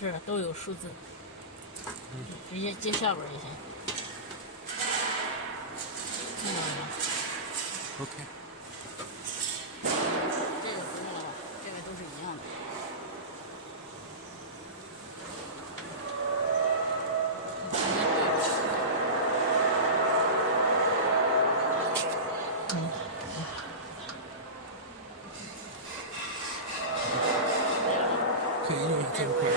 是都有数字，直接接下边就行。OK。这个不用了吧？这个都是一样的。可以用这个可以。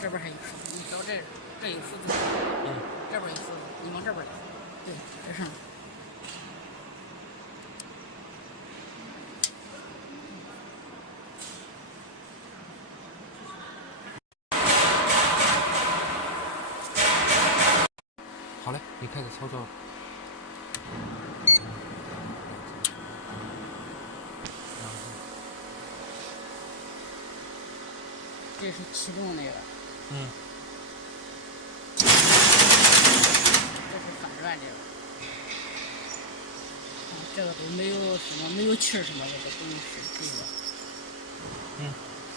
这边还有数字，你找这有数字，这边有数字，你往这边来，对，这上。好嘞，你开始操作。这是启动那个。这是反转这个。这个都没有什么，没有气儿什么的，都不用使这个。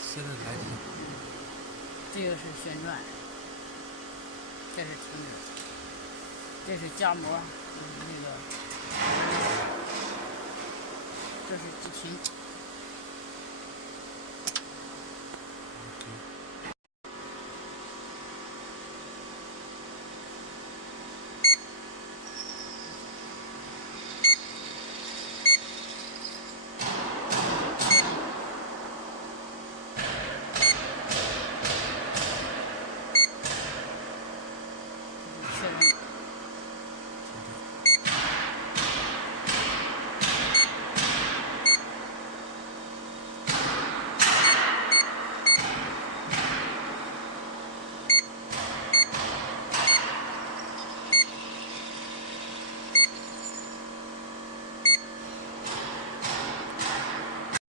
现在来听。这个是旋转，这是停止，这是夹膜，那个，这是激停。